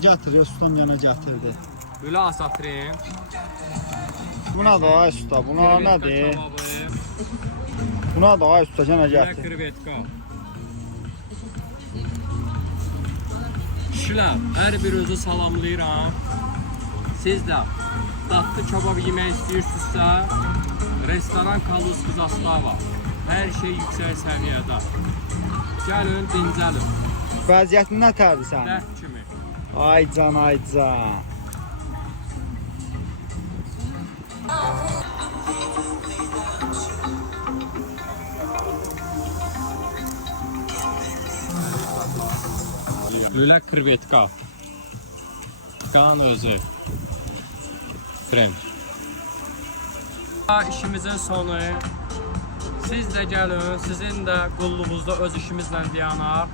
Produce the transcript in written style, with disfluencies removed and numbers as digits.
Gətir, ustam yana gətirdi. Böyle asatırım. Buna da ay usta, buna nədir? Kebabı. Buna da ay usta, yana Böyle gətir. krevetka. Kişilər, hər birinizi salamlayıram. Siz də dadlı kebab yemək istəyirsinizsə, restoran Kaluski Zastava. Hər şey yüksək səviyyədə. Gəlin, dincəlin. Vəziyyətin nətərdir sənin? Dərd kimi. Ay can, ay can. Böyle krevetka. Qan özü. French. İşimizin sonu. Siz də gəlin, sizin də qulluğunuzda öz işimizlə dayanaq.